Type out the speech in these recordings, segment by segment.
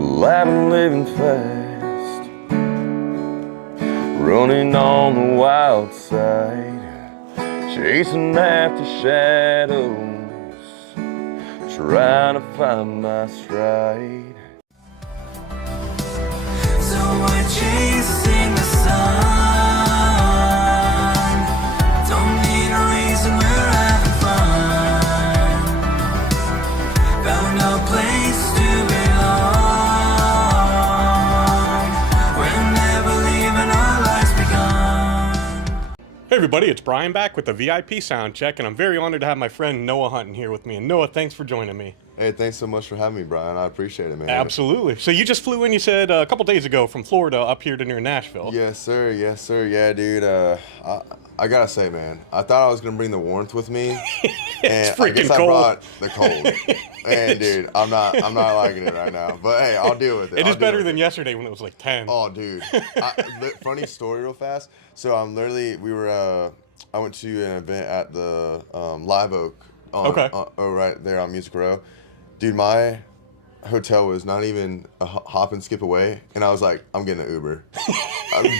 Well, I've been living fast, running on the wild side, chasing after shadows, trying to find my stride. So we're chasing the sun. Don't need a reason, we're having fun. Found a place to belong. We're never leaving, our lives begun. Hey everybody, it's Brian back with the VIP Soundcheck, and I'm very honored to have my friend Noah Hunton here with me. And Noah, thanks for joining me. Hey, thanks so much for having me, Brian. I appreciate it, man. Absolutely. So you just flew in, you said, a couple days ago from Florida up here to near Nashville. Yes, sir. Yes, sir. Yeah, dude. I gotta say, man, I thought I was gonna bring the warmth with me, and freaking I guess cold. I brought the cold. And dude, I'm not liking it right now. But hey, I'll deal with it. It is better than yesterday when it was like 10. Oh, dude. Funny story, real fast. So I went to an event at the Live Oak. Right there on Music Row. Dude, my hotel was not even a hop and skip away, and I was like, I'm getting an Uber.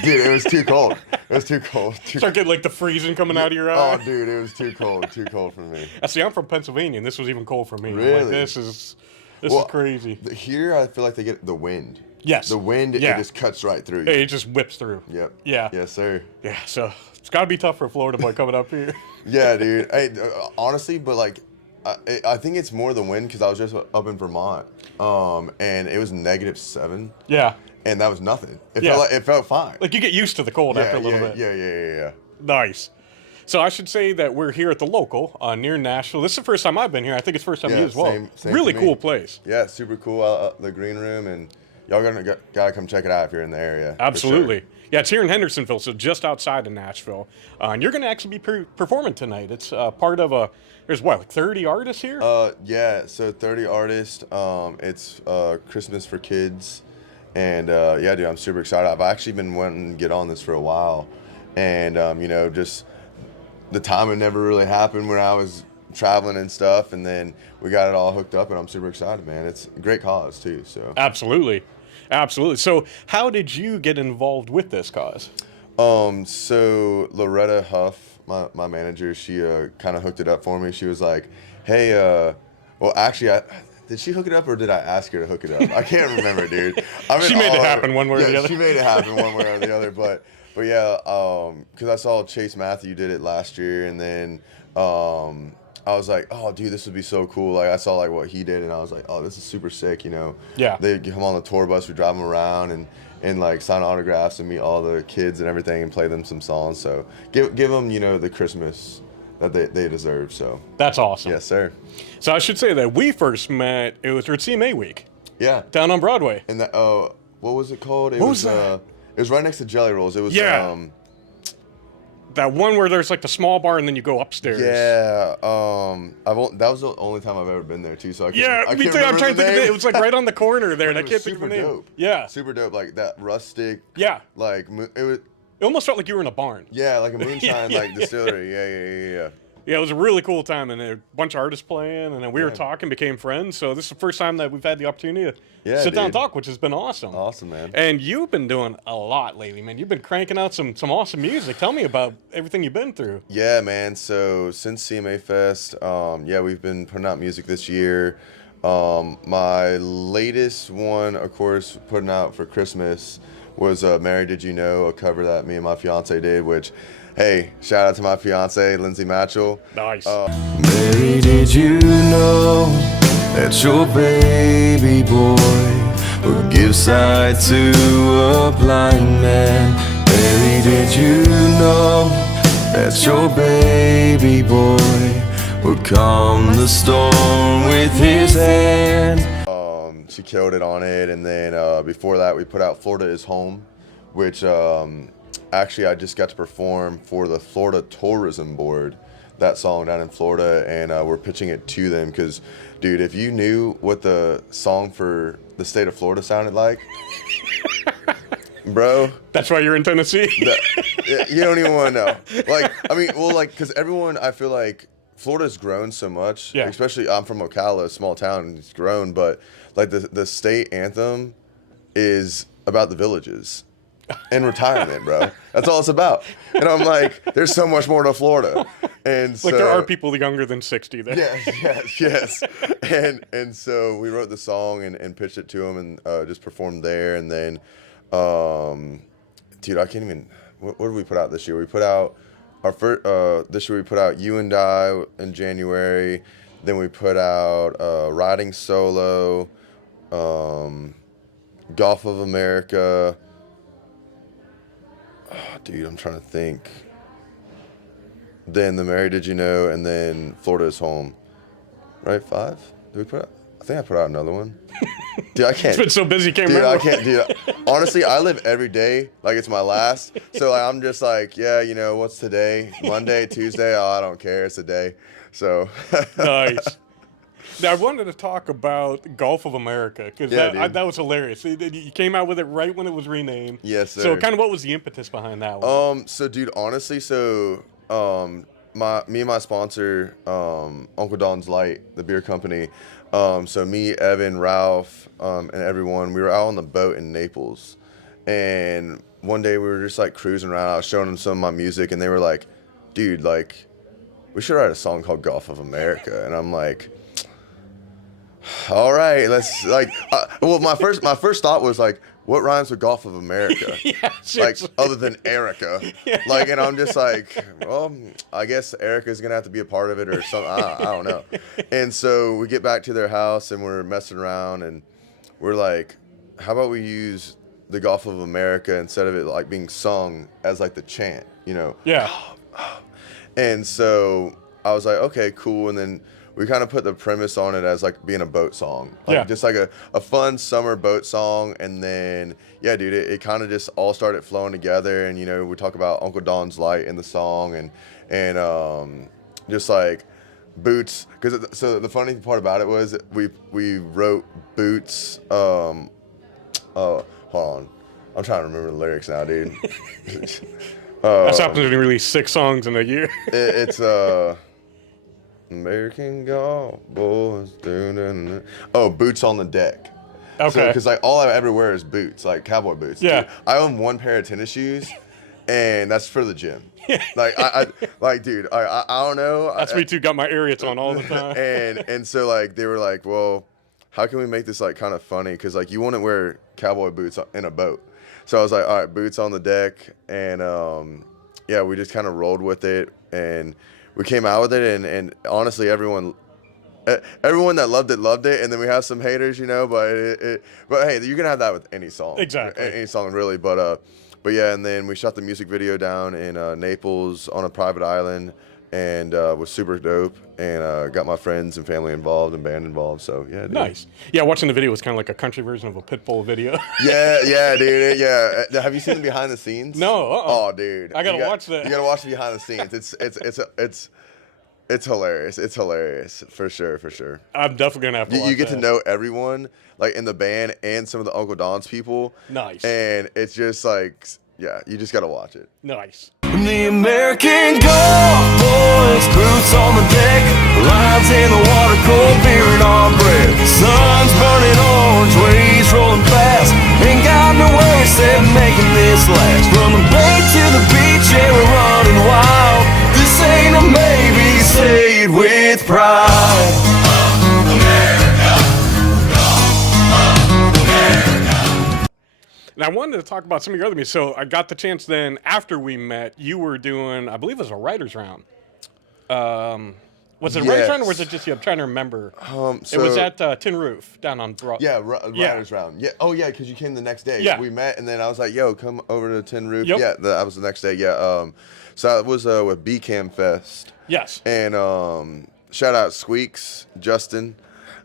Dude, it was too cold. It was too cold. Start getting like the freezing coming out of your eye. Oh, dude, it was too cold for me. See, I'm from Pennsylvania, and this was even cold for me. Really? I'm like, this is crazy. Here, I feel like they get the wind. Yes. The wind, Yeah. it just cuts right through you. It just whips through. Yep. Yeah. Yes, sir. Yeah, so it's got to be tough for a Florida boy coming up here. Yeah, dude. Hey, honestly, but like, I think it's more the wind because I was just up in Vermont, and it was -7. Yeah. And that was nothing. Yeah. It felt fine. Like you get used to the cold after a little bit. Yeah. Nice. So I should say that we're here at the local near Nashville. This is the first time I've been here. I think it's the first time you as well. Same Really for me. cool place. Yeah, super cool. The green room, and y'all gotta come check it out if you're in the area. for Absolutely. sure. Yeah, it's here in Hendersonville, so just outside of Nashville. And you're going to actually be performing tonight. It's part of there's what, like 30 artists here? Yeah. So 30 artists. It's Christmas for kids, and yeah, dude, I'm super excited. I've actually been wanting to get on this for a while, and just the timing never really happened when I was traveling and stuff, and then we got it all hooked up, and I'm super excited, man. It's a great cause too. So Absolutely. So how did you get involved with this cause? So Loretta Huff, my manager, she kind of hooked it up for me. She was like, hey, well, actually, did she hook it up or did I ask her to hook it up? I can't remember, dude. She made it happen one way or the other. She made it happen one way or the other, but yeah, because I saw Chase Matthew did it last year, and then I was like, oh, dude, this would be so cool. Like, I saw like what he did, and I was like, oh, this is super sick, Yeah. They get him on the tour bus, we drive him around, and like sign autographs and meet all the kids and everything, and play them some songs. So give them, the Christmas that they deserve. So That's awesome. yes, sir. So I should say that we first met, it was at CMA week Yeah. down on Broadway. And that what was it called? What was that? It was right next to Jelly Rolls. It was Yeah. That one where there's like the small bar and then you go upstairs. Yeah, that was the only time I've ever been there too. So I can't Me too. I'm trying to think of it. It was like right on the corner there, and I It was can't think of the super name. dope. Yeah. Super dope, like that rustic. Yeah. Like it was. It almost felt like you were in a barn. Yeah, like a moonshine Yeah. like distillery. Yeah. Yeah, it was a really cool time, and a bunch of artists playing, and then we were talking, became friends. So this is the first time that we've had the opportunity to sit down and dude. talk, which has been awesome. Awesome, man. And you've been doing a lot lately, man. You've been cranking out some awesome music. Tell me about everything you've been through. Yeah, man. So since CMA Fest, we've been putting out music this year. My latest one, of course, putting out for Christmas was Mary Did You Know, a cover that me and my fiance did, which, hey, shout out to my fiance, Lindsay Matchell. Nice. Mary, did you know that your baby boy would give sight to a blind man? Mary, did you know that your baby boy would calm the storm with his hand? She killed it on it, and then before that we put out Florida Is Home, which actually I just got to perform for the Florida Tourism Board, that song down in Florida, and we're pitching it to them because, dude, if you knew what the song for the state of Florida sounded like, bro. That's why you're in Tennessee? You don't even want to know. Like, I mean, well, like, because everyone, I feel like, Florida's grown so much. Yeah. Especially, I'm from Ocala, a small town, and it's grown. But like the state anthem is about the villages and retirement, bro. That's all it's about. And I'm like, there's so much more to Florida. And so, Like there are people younger than 60 there. yes. And so we wrote the song and pitched it to him and just performed there. And then, dude, I can't even. What did we put out this year? We put out our first. This year we put out "You and I" in January. Then we put out "Riding Solo," "Golf of America." Oh, dude, I'm trying to think. Then "The Mary Did You Know," and then "Florida Is Home." Right, 5? Did we put out? I think I put out another one. Dude, I can't. It's been so busy, can't Dude, remember. I can't. Dude, honestly, I live every day like it's my last. So like, I'm just like, yeah, you know, what's today? Monday, Tuesday? Oh, I don't care. It's a day. So. Nice. Now, I wanted to talk about Golf of America because that was hilarious. You came out with it right when it was renamed. Yes, sir. So, kind of, what was the impetus behind that one? So, dude, honestly, me and my sponsor, Uncle Don's Light, the beer company. So me, Evan, Ralph, and everyone, we were out on the boat in Naples, and one day we were just like cruising around. I was showing them some of my music, and they were like, "Dude, like, we should write a song called Golf of America." And I'm like, "All right, let's like." Well, my first thought was like, what rhymes with Golf of America? Yeah, like other than Erica. Yeah. Like, and I'm just like, well, I guess Erica's gonna have to be a part of it or something. I don't know. And so we get back to their house and we're messing around and we're like, how about we use the Golf of America instead of it like being sung as like the chant, you know? Yeah. And so I was like, okay, cool. And then we kind of put the premise on it as like being a boat song. Like, yeah. Just like a fun summer boat song. And then, yeah, dude, it kind of just all started flowing together. And, you know, we talk about Uncle Don's Light in the song and just like Boots. So the funny part about it was we wrote Boots. Hold on. I'm trying to remember the lyrics now, dude. That's happened to release 6 songs in a year. It's American Golf Boys. Boots on the Deck. Okay. Because like all I ever wear is boots, like cowboy boots. Yeah. Dude, I own one pair of tennis shoes, and that's for the gym. Like I dude, I don't know. That's me too. Got my Ariats on all the time. and so like they were like, well, how can we make this like kind of funny? Because like you wouldn't wear cowboy boots in a boat. So I was like, all right, Boots on the Deck, and yeah, we just kind of rolled with it, and we came out with it, and honestly, everyone that loved it, and then we have some haters, you know, but hey, you're gonna have that with any song, Exactly, any song really, but yeah, and then we shot the music video down in Naples on a private island, and was super dope, and got my friends and family involved and band involved, so yeah, dude. Nice. Yeah, watching the video was kind of like a country version of a Pitbull video. yeah, dude, yeah. Have you seen the behind the scenes? No. Oh, dude, I gotta watch that. You gotta watch the behind the scenes. It's hilarious. It's hilarious for sure. I'm definitely gonna have to watch You get that. to know everyone like in the band and some of the Uncle Don's people. Nice. And it's just like, yeah, you just gotta watch it. Nice. The American Golf Boys, boots on the deck, lines in the water, cold beer in our breath. Sun's burning orange, waves rolling fast. Ain't got no way except making this last. From the bay to the beach, yeah, we're running wild. This ain't a maybe, say it with pride. And I wanted to talk about some of your other music. So I got the chance then, after we met, you were doing, I believe it was a writer's round. Was it a writer's round or was it just you? I'm trying to remember. It was at Tin Roof down on Broad. Yeah, writer's round. Yeah. Oh, yeah, because you came the next day. Yeah. We met, and then I was like, yo, come over to Tin Roof. Yep. Yeah, that was the next day. Yeah. So that was with BCAM Fest. Yes. And shout out Squeaks, Justin.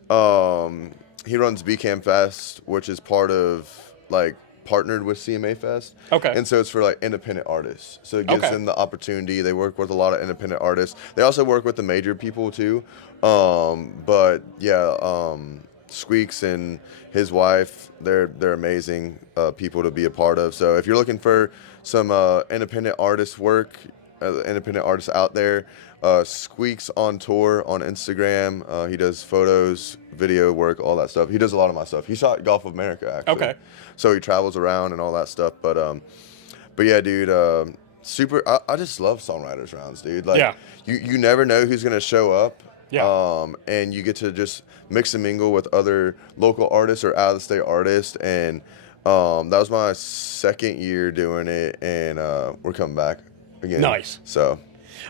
He runs BCAM Fest, which is part of, like, partnered with CMA Fest. Okay. And so it's for like independent artists. So it gives Okay. them the opportunity. They work with a lot of independent artists. They also work with the major people too. But yeah, Squeaks and his wife, they're amazing people to be a part of. So if you're looking for some independent artist work, independent artists out there. Squeaks on tour on Instagram. He does photos, video work, all that stuff. He does a lot of my stuff. He shot Golf of America, actually. Okay. So he travels around and all that stuff. But yeah, dude, super. I just love songwriters rounds, dude. Like, Yeah. you never know who's gonna show up. Yeah. And you get to just mix and mingle with other local artists or out of the state artists. And that was my second year doing it, and we're coming back again. Nice. So.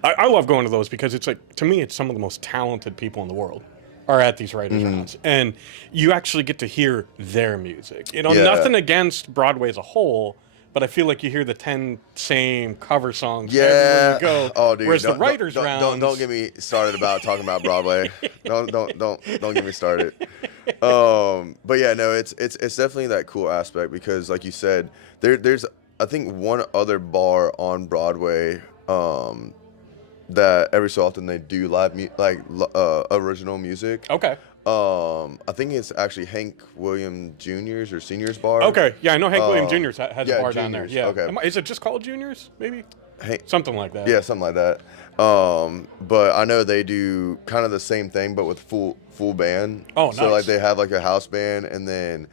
I love going to those because it's like, to me, it's some of the most talented people in the world are at these writers' rounds, and you actually get to hear their music. You know, Yeah. nothing against Broadway as a whole, but I feel like you hear the 10 same cover songs Yeah. everywhere you go. Oh, dude. Whereas the writers' rounds, Don't get me started about talking about Broadway. don't get me started. But yeah, no, it's definitely that cool aspect because, like you said, there's I think one other bar on Broadway that every so often they do live original music. Okay. I think it's actually Hank William Jr.'s or Senior's bar. Okay. Yeah, I know Hank William Jr. has yeah, a bar down there. Juniors, Yeah. okay. Is it just called Juniors? Maybe Hank, something like that. yeah, something like that. But I know they do kind of the same thing, but with full band. Oh, So nice. like they have like a house band, and then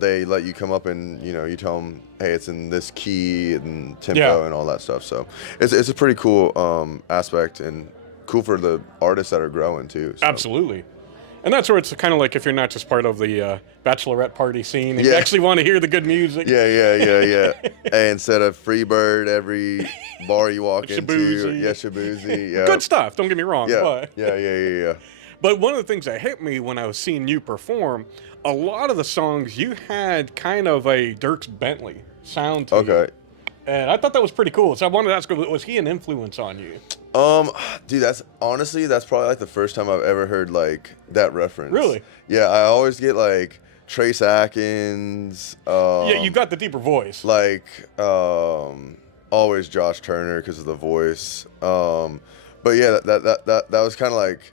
they let you come up and you tell them, hey, it's in this key and tempo Yeah. and all that stuff. So it's a pretty cool aspect and cool for the artists that are growing too. So. Absolutely. And that's where it's kind of like if you're not just part of the bachelorette party scene and you Yeah. actually want to hear the good music. Yeah. Hey, instead of Freebird every bar you walk into, Shaboozey. yeah, Shaboozey, yeah, Good stuff, don't get me wrong. yeah, But, yeah. but one of the things that hit me when I was seeing you perform, a lot of the songs you had kind of a Dierks Bentley sound to you. Okay. And I thought that was pretty cool. So I wanted to ask, was he an influence on you? Dude, that's probably like the first time I've ever heard like that reference. Really? Yeah, I always get like Trace Atkins. Yeah, you got the deeper voice. Like always Josh Turner because of the voice. But yeah, that was kind of like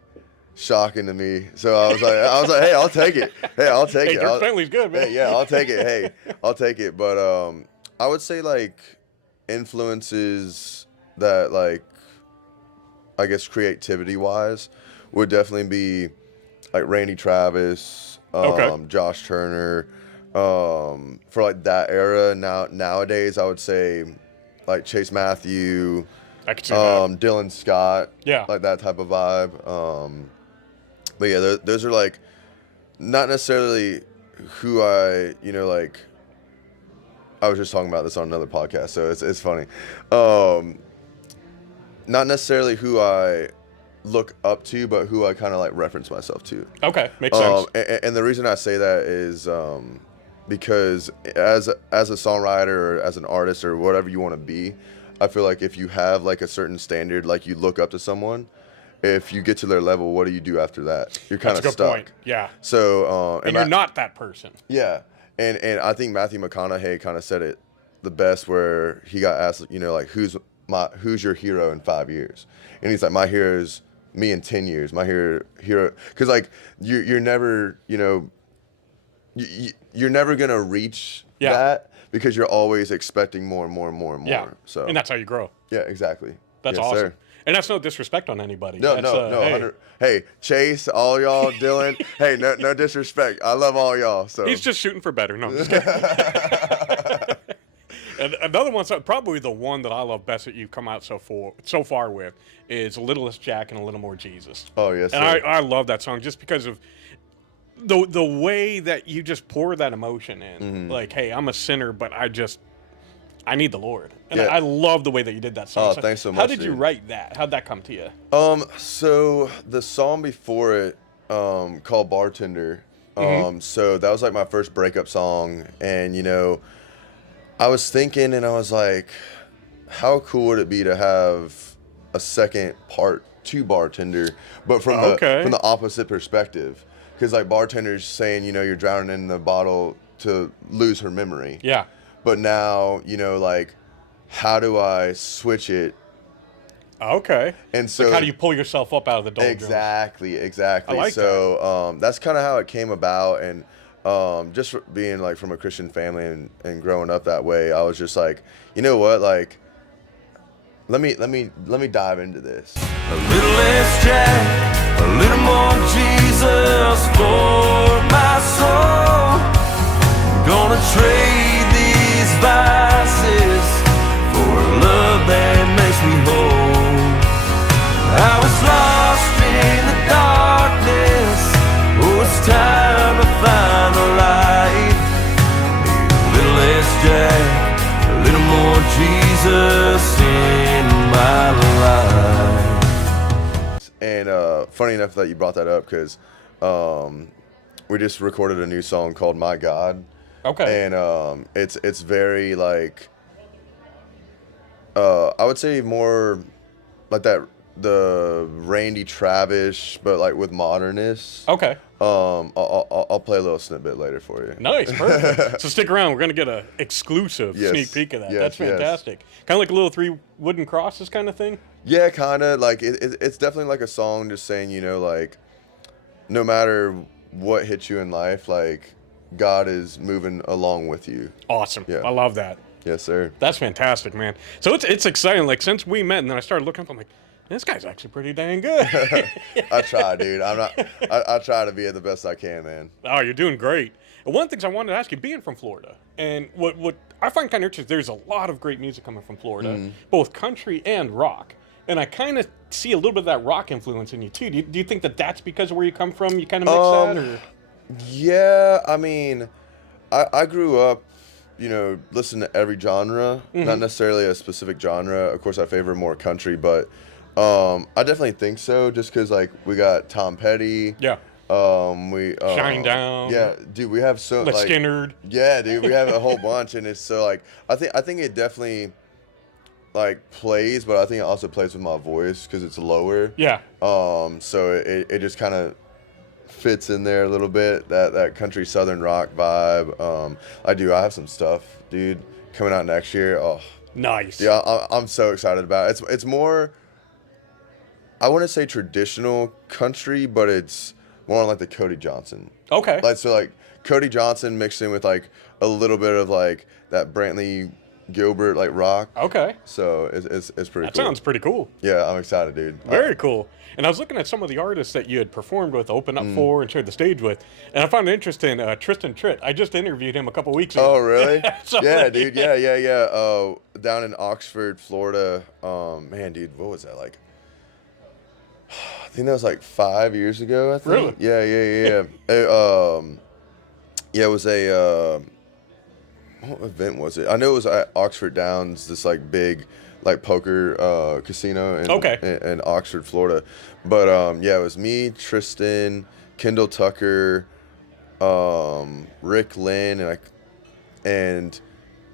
shocking to me. So I was like, hey, I'll take it. Hey, I'll take Hey, it. Dierks Bentley's good, man. Hey, yeah, I'll take it. Hey, I'll take it. But I would say like influences that like I guess creativity wise would definitely be like Randy Travis, Okay. Josh Turner, for like that era. Nowadays I would say like Chase Matthew, I could see that. Dylan Scott, Yeah. like that type of vibe. But yeah, those are like not necessarily who I like. I was just talking about this on another podcast, so it's funny. Not necessarily who I look up to, but who I kind of like reference myself to. Okay, makes sense. And the reason I say that is because as a songwriter or as an artist or whatever you want to be, I feel like if you have like a certain standard, like you look up to someone, if you get to their level, what do you do after that? You're kind of That's a good stuck. point. Yeah. So And you're not that person. yeah, and I think Matthew McConaughey kind of said it the best, where he got asked, like who's your hero in 5 years, and he's like, my hero is me in 10 years. My hero, because like you're never, you're never gonna reach Yeah. that because you're always expecting more and more and more and more. Yeah. So And that's how you grow. yeah, exactly. That's Yes, awesome. sir. And that's no disrespect on anybody. No, That's, no. hey, 100 Hey, Chase, all y'all, Dylan. Hey, no disrespect. I love all y'all. So he's just shooting for better. No, I'm just kidding. And another one, probably the one that I love best that you've come out so far with, is A Little Less Jack and A Little More Jesus. Oh yes, And sir. I love that song just because of the way that you just pour that emotion in. Mm-hmm. Like, hey, I'm a sinner, but I need the Lord. And Yeah. I love the way that you did that song. Oh, thanks so How much, did you dude. write that? How'd that come to you? So the song before it, called Bartender, so that was like my first breakup song, and I was thinking, and I was like, how cool would it be to have a second part to Bartender, but from the opposite perspective, because like Bartender's saying, you're drowning in the bottle to lose her memory. Yeah. But now, like, how do I switch it? Okay. And so Like, how do you pull yourself up out of the doldrums? Exactly. I like So that's kind of how it came about, and just being like from a Christian family and growing up that way, I was just like, you know what, like let me dive into this. A little less Jack, a little more Jesus for my soul. Gonna trade these vices for a love that makes me whole. I was lost in the darkness, oh, it's time to find the light. Need a little less Jack, a little more Jesus in my life. And funny enough that you brought that up, because we just recorded a new song called My God. Okay. And it's very like I would say more like that, the Randy Travis, but like with modernness. Okay. I'll play a little snippet later for you. Nice, perfect. So stick around. We're gonna get a exclusive Yes, sneak peek of that. yes, That's yes. fantastic. Kind of like a little 3 wooden crosses kind of thing. Yeah, kind of like it's definitely like a song just saying, you know, like no matter what hits you in life, like God is moving along with you. Awesome. Yeah. I love that. Yes, sir. That's fantastic, man. So it's exciting. Like since we met, and then I started looking up, I'm like, this guy's actually pretty dang good. I try, dude. I try to be the best I can, man. Oh, you're doing great. And one of the things I wanted to ask you, being from Florida, and what I find kind of interesting, there's a lot of great music coming from Florida, both country and rock. And I kind of see a little bit of that rock influence in you too. Do you think that that's because of where you come from? You kind of mix that, or? Yeah, I mean, I grew up, you know, listening to every genre, not necessarily a specific genre. Of course, I favor more country, but I definitely think so. Just because like we got Tom Petty. Yeah. We Shine Down. Yeah, dude, we have so Like like Skinnerd. Yeah, dude, we have a whole bunch, and it's so like I think it definitely like plays, but I think it also plays with my voice because it's lower. Yeah. So it just kind of fits in there a little bit, that country southern rock vibe. I have some stuff, dude, coming out next year. Oh, Nice. yeah, I'm so excited about it. It's more, I wouldn't say traditional country, but it's more like the Cody Johnson. Okay. Like so, like Cody Johnson mixed in with like a little bit of like that Brantley Gilbert like rock. Okay. So it's pretty That cool. sounds pretty cool. Yeah, I'm excited, dude. Very cool. And I was looking at some of the artists that you had performed with, opened up for, and shared the stage with. And I found it interesting, Tristan Tritt. I just interviewed him a couple weeks ago. Oh, really? So- Yeah, dude. Yeah. Down in Oxford, Florida. Man, dude, what was that like? I think that was like 5 years ago. I think. Really? Yeah. It was a. What event was it? I know it was at Oxford Downs, this like big, like poker casino in Oxford, Florida. But yeah, it was me, Tristan, Kendall Tucker, Rick Lynn, and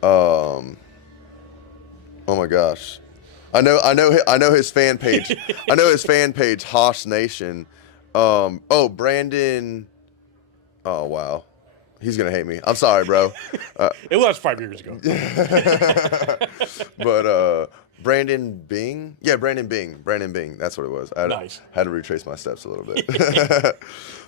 oh my gosh, I know his fan page. I know his fan page, Hosh Nation. Brandon. Oh wow. He's gonna hate me. I'm sorry, bro. It was 5 years ago. But Brandon Bing. Yeah, Brandon Bing. That's what it was. I Nice. had to retrace my steps a little bit.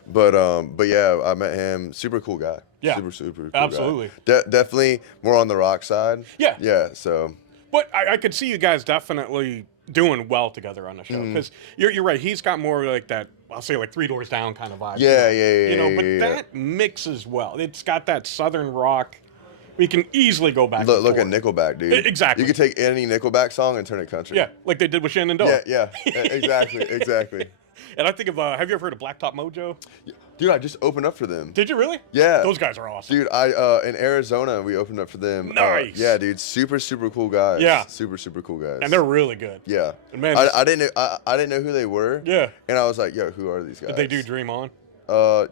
But yeah, I met him. Super cool guy. Yeah. Super cool Absolutely. guy. Definitely more on the rock side. Yeah. Yeah. So. But I could see you guys definitely doing well together on the show. Because you're right. He's got more like that, I'll say like Three Doors Down kind of vibe. Yeah. You know, but Yeah. that mixes well. It's got that southern rock. We can easily go back. Look at and forth. Nickelback, dude. Exactly. You could take any Nickelback song and turn it country. Yeah, like they did with Shenandoah. Yeah. Exactly. And I think of, have you ever heard of Blacktop Mojo? Dude, I just opened up for them. Did you really? Yeah. Those guys are awesome. Dude, in Arizona, we opened up for them. Nice. Yeah, dude, super cool guys. Yeah. Super cool guys. And they're really good. yeah. And man, I didn't know who they were. Yeah. And I was like, yo, who are these guys? Did they do Dream On?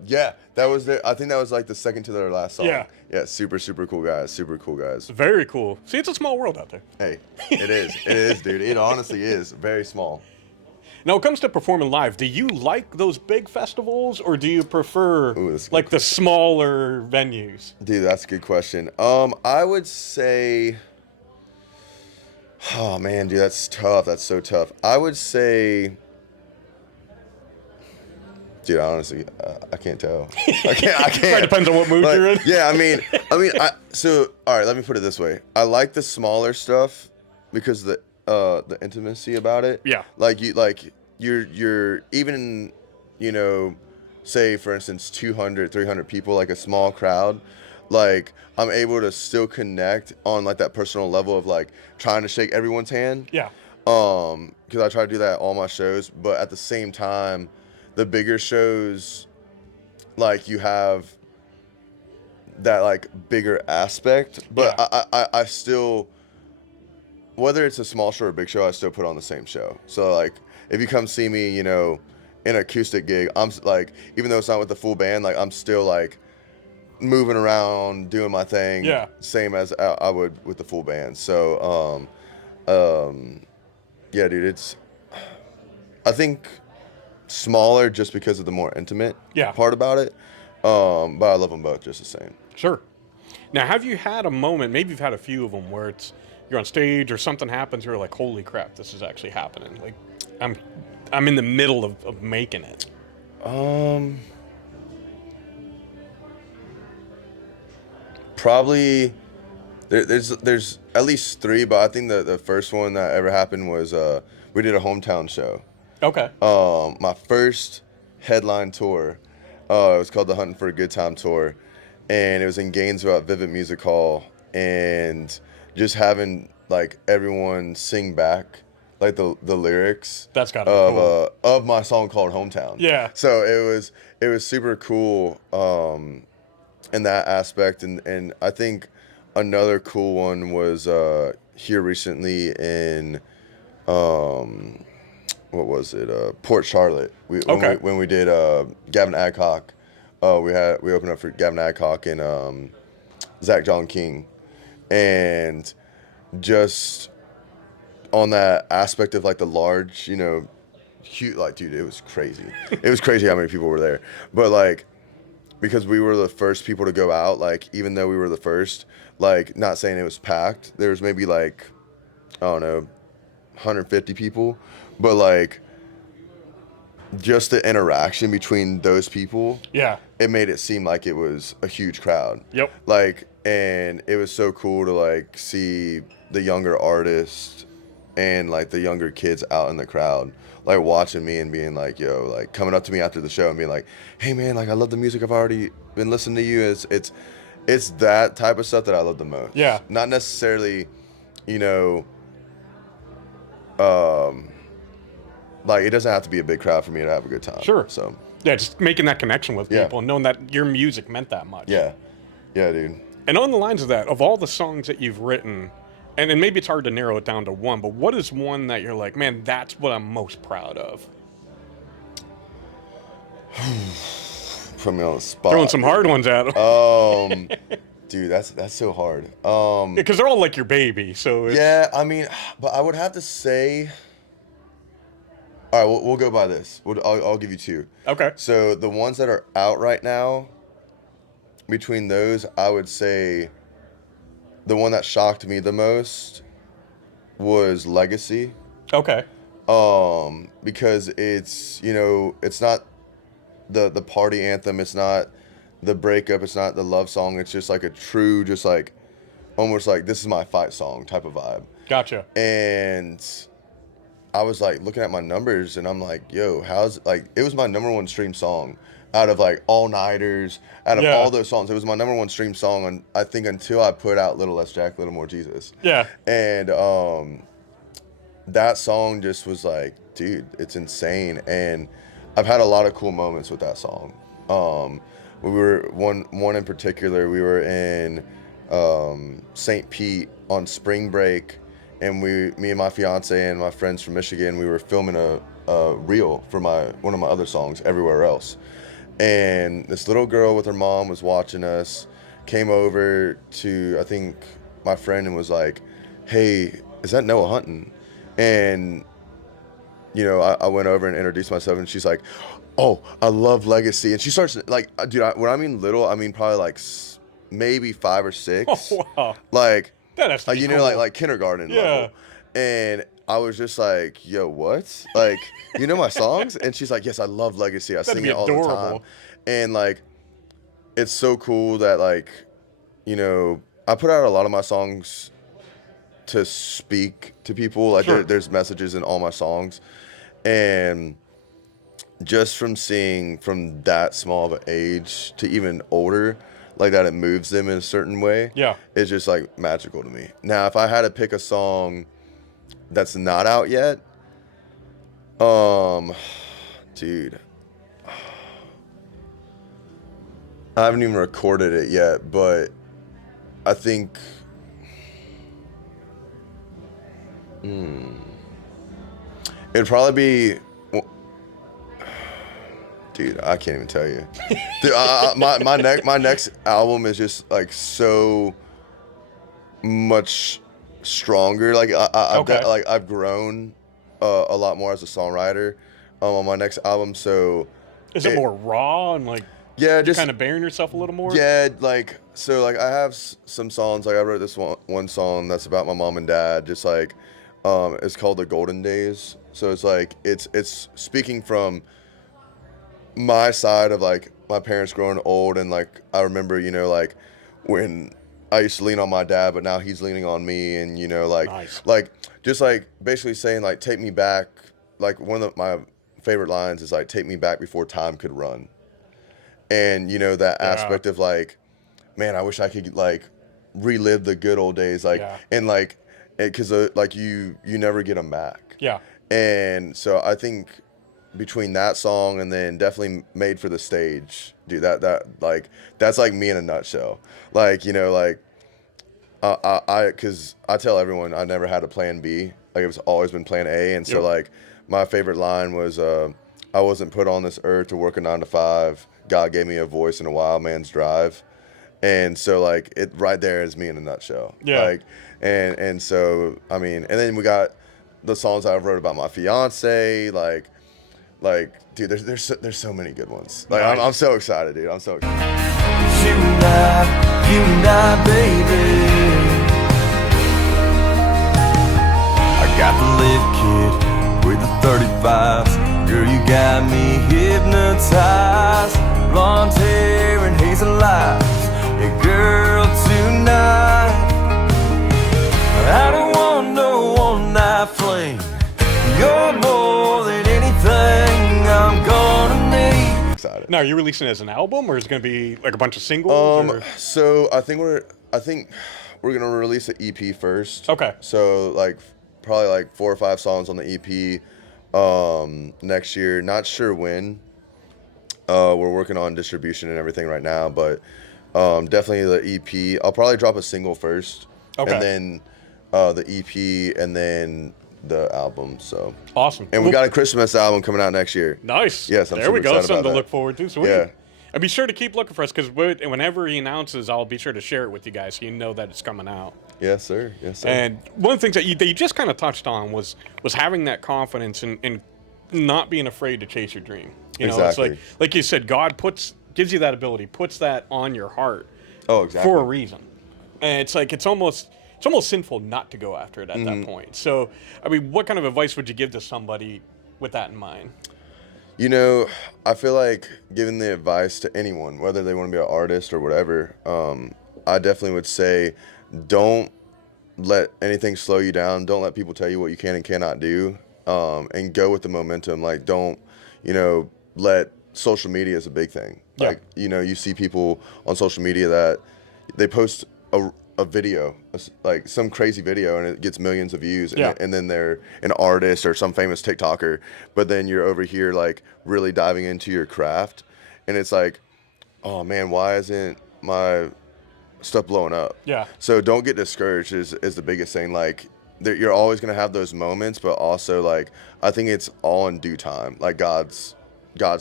Yeah, that was I think that was like the second to their last song. Yeah. Yeah, super cool guys. Super cool guys. Very cool. See, it's a small world out there. Hey, it is, dude. It honestly is very small. Now, when it comes to performing live, do you like those big festivals or do you prefer Ooh, that's a good like the smaller venues? Dude, that's a good question. I would say, oh man, dude, that's tough. That's so tough. I would say, dude, honestly, I can't tell. I can't. Probably depends on what mood Like, you're in. Yeah, I mean, so all right. Let me put it this way. I like the smaller stuff because the intimacy about it. Yeah. Like you're even, you know, say for instance 200, 300 people, like a small crowd, like I'm able to still connect on like that personal level of like trying to shake everyone's hand. Yeah. Because I try to do that at all my shows, but at the same time, the bigger shows, like you have that like bigger aspect, but Yeah. I still, whether it's a small show or a big show, I still put on the same show. So like if you come see me, you know, in an acoustic gig, I'm like, even though it's not with the full band, like I'm still like moving around, doing my thing, Yeah. same as I would with the full band. So yeah, dude, it's, I think smaller just because of the more intimate Yeah. part about it. But I love them both just the same. Sure. Now, have you had a moment, maybe you've had a few of them, where it's you're on stage or something happens, you're like, holy crap, this is actually happening. Like, I'm in the middle of making it. Probably there's at least three, but I think the first one that ever happened was we did a hometown show. Okay. My first headline tour. It was called the Hunting for a Good Time tour, and it was in Gainesville at Vivid Music Hall, and just having like everyone sing back like the lyrics That's gotta be cool. Of my song called Hometown. Yeah. So it was super cool in that aspect, and I think another cool one was here recently in what was it? Port Charlotte. When we did Gavin Adcock, we opened up for Gavin Adcock and Zach John King, and just on that aspect of like the large, you know, huge, like dude, it was crazy. It was crazy how many people were there, but like because we were the first people to go out, like even though we were the first, like not saying it was packed, there was maybe like I don't know 150 people, but like just the interaction between those people, Yeah. it made it seem like it was a huge crowd. Yep. Like, and it was so cool to like see the younger artists and like the younger kids out in the crowd, like watching me and being like, yo, like coming up to me after the show and being like, hey man, like I love the music, I've already been listening to you. It's that type of stuff that I love the most. Yeah. Not necessarily, you know, like it doesn't have to be a big crowd for me to have a good time. Sure. So Yeah, just making that connection with Yeah. people and knowing that your music meant that much. yeah, dude. And on the lines of that, of all the songs that you've written, and maybe it's hard to narrow it down to one, but what is one that you're like, man, that's what I'm most proud of? Put me on the spot. Throwing some hard ones at them. Dude, that's so hard. Because they're all like your baby, so it's, Yeah, I mean, but I would have to say. All right, we'll go by this. I'll give you two. Okay. So the ones that are out right now, between those, I would say the one that shocked me the most was Legacy. Okay. Because it's, you know, it's not the party anthem, it's not the breakup, it's not the love song, it's just like a true, just like almost like this is my fight song type of vibe. Gotcha. And I was like looking at my numbers and I'm like, yo, how's like it was my number one stream song out of like All Nighters, out of Yeah. all those songs. It was my number one stream song, and I think until I put out Little Less Jack, Little More Jesus. Yeah. And that song just was like, dude, it's insane. And I've had a lot of cool moments with that song. We were one in particular, we were in St. Pete on spring break, and me and my fiance and my friends from Michigan, we were filming a reel for one of my other songs, Everywhere Else. And this little girl with her mom was watching us, came over to, I think, my friend and was like, hey, is that Noah Hunton? And, you know, I went over and introduced myself, and she's like, oh, I love Legacy. And she starts, like, dude, when I mean little, I mean probably like maybe 5 or 6. Oh, wow. Like, That's you know, cool. like kindergarten Yeah. level. And I was just like, yo, what? Like, you know my songs? And she's like, yes, I love Legacy. I That'd sing be it all the time. adorable. And like, it's so cool that like, you know, I put out a lot of my songs to speak to people. Like Sure. there's messages in all my songs, and just from seeing from that small of an age to even older, like that, it moves them in a certain way. Yeah. It's just like magical to me. Now, if I had to pick a song that's not out yet, dude, I haven't even recorded it yet, but I think, it'd probably be, dude, I can't even tell you. Dude, my next album is just like so much stronger. Like Okay. I've grown a lot more as a songwriter on my next album. So Is it more raw and like yeah, you're just kind of bearing yourself a little more? yeah, like so like I have some songs. Like I wrote this one song that's about my mom and dad. Just like it's called The Golden Days. So it's like it's speaking from my side of like my parents growing old, and like I remember, you know, like when I used to lean on my dad, but now he's leaning on me, and you know, like Nice. like just like basically saying like take me back. Like one of my favorite lines is like take me back before time could run, and you know that aspect of like, man, I wish I could like relive the good old days, like Yeah. and like because like you never get them back. Yeah. And so I think between that song and then definitely Made for the Stage, dude, that like that's like me in a nutshell. Like, you know, like because I tell everyone I never had a plan B. Like it's always been plan A. And so Yep. like my favorite line was I wasn't put on this earth to work a 9 to 5. God gave me a voice in a wild man's drive. And so like it right there is me in a nutshell. Yeah. Like and so I mean, and then we got the songs I wrote about my fiance, like dude, there's so many good ones. Like Nice. I'm so excited, dude. I'm so excited. You and I, baby. I got the live kid with the 35s. Girl, you got me hypnotized. Blonde hair and hazel eyes. Yeah, girl, tonight I don't want no one-night fling. You're more than anything I'm gonna need. Excited. Now, are you releasing it as an album, or is it going to be like a bunch of singles? or? So I think we're gonna release the EP first. Okay. So like probably like 4 or 5 songs on the EP next year. Not sure when. We're working on distribution and everything right now, but definitely the EP. I'll probably drop a single first, Okay. and then the EP, and then the album. So Awesome. and we got a Christmas album coming out next year. Nice. Yes, I'm there we super go. excited Something about to that. look forward to. Sweet. Yeah. And be sure to keep looking for us, because whenever he announces, I'll be sure to share it with you guys so you know that it's coming out. Yes, sir. Yes, sir. And one of the things that you just kind of touched on was having that confidence and not being afraid to chase your dream. You know, Exactly. it's like you said, God gives you that ability, puts that on your heart Oh, exactly. for a reason. And it's like it's almost sinful not to go after it at Mm-hmm. that point. So, I mean, what kind of advice would you give to somebody with that in mind? You know, I feel like giving the advice to anyone, whether they want to be an artist or whatever, I definitely would say don't let anything slow you down. Don't let people tell you what you can and cannot do, and go with the momentum. Like, don't, you know, let social media is a big thing. Yeah. Like, you know, you see people on social media that they post a video, like some crazy video, and it gets millions of views, and, Yeah. and then they're an artist or some famous TikToker, but then you're over here like really diving into your craft, and it's like, oh man, why isn't my stuff blowing up? Yeah. So don't get discouraged is the biggest thing. Like you're always gonna have those moments, but also like I think it's all in due time, like God's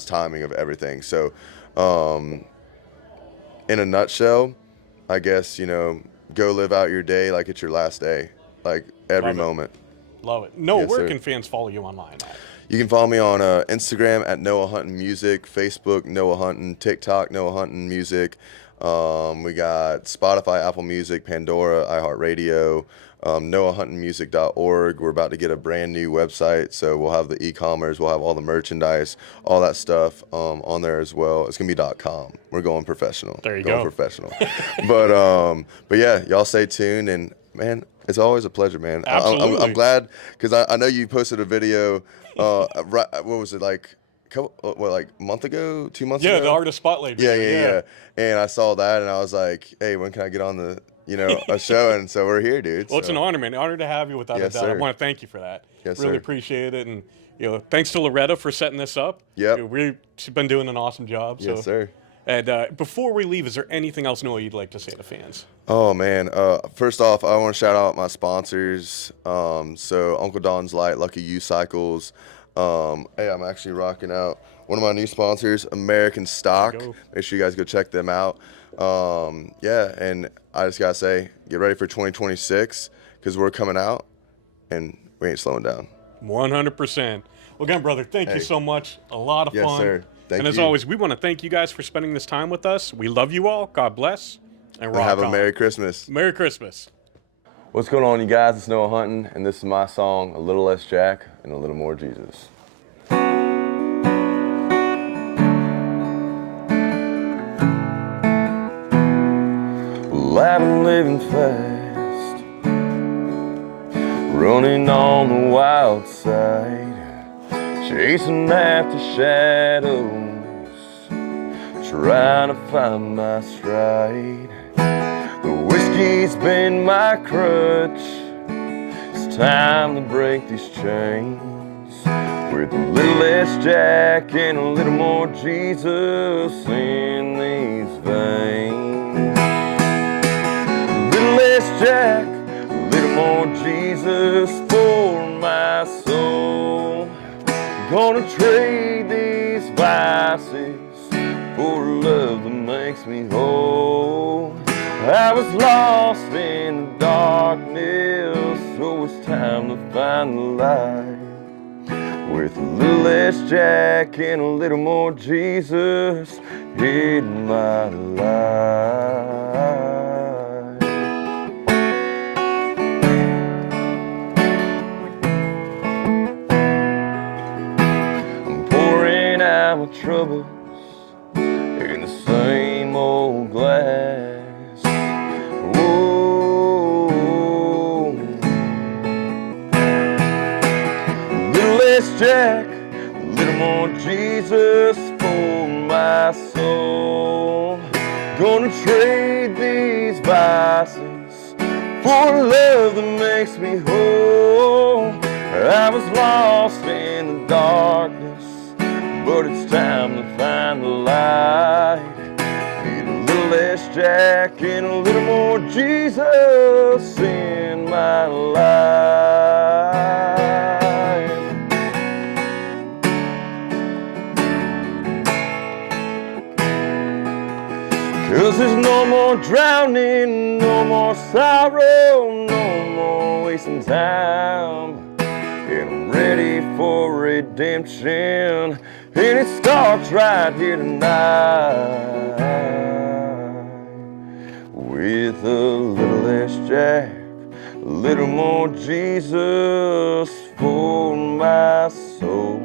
timing of everything. So in a nutshell, I guess, you know, go live out your day like it's your last day, like every Love it. moment. Love it. No, Yes, where sir. can fans follow you online at? You can follow me on Instagram at Noah Hunton Music, Facebook Noah Hunton, TikTok Noah Hunton Music. We got Spotify, Apple Music, Pandora, iHeartRadio, NoahHuntonMusic.org. We're about to get a brand new website, so we'll have the e-commerce, we'll have all the merchandise, all that stuff on there as well. It's gonna be .com. We're going professional. There you going go. professional. But yeah, y'all stay tuned, and Man, it's always a pleasure, man. Absolutely. I'm glad because I know you posted a video. Right, what was it like? Like a month ago, 2 months ago? Yeah, the artist spotlight Yeah, video. yeah. And I saw that, and I was like, hey, when can I get on a show? And so we're here, dude. Well, it's So, an honor, man. An honor to have you, without a Yes, doubt. I sir. want to thank you for that. Yes, really sir. appreciate it, and thanks to Loretta for setting this up. Yep. She's been doing an awesome job. Yes, sir. And before we leave, is there anything else, Noah, you'd like to say to fans? Oh man! First off, I want to shout out my sponsors. So Uncle Don's Light, Lucky U Cycles. Hey, I'm actually rocking out one of my new sponsors, American Stock. Go. Make sure you guys go check them out. Yeah, and I just gotta say, get ready for 2026 because we're coming out and we ain't slowing down. 100%. Well, again, brother, thank you Hey. so much. A lot of Yes, fun. sir. Thank and as you. always, we want to thank you guys for spending this time with us. We love you all. God bless. And rock Have a on. Merry Christmas. Merry Christmas. What's going on, you guys? It's Noah Hunton, and this is my song, A Little Less Jack and a Little More Jesus. Well, I've been living fast, running on the wild side, chasing after shadows, trying to find my stride. The whiskey's been my crutch. It's time to break these chains with a little less Jack and a little more Jesus in these veins. A little less Jack, a little more Jesus for my soul. Gonna trade these vices for love that makes me whole. I was lost in the darkness, so it's time to find the light. With a little less Jack and a little more Jesus in my life. I'm pouring out my troubles in the same old glass. Whoa. A little less Jack, a little more Jesus for my soul. Gonna trade these vices for love that makes me whole. I was lost in the darkness, but it's time to find the light. Need a little less Jack and a little more Jesus in my life. 'Cause there's no more drowning, no more sorrow, no more wasting time. And I'm ready for redemption, and it starts right here tonight. With a little less Jack, a little more Jesus for my soul.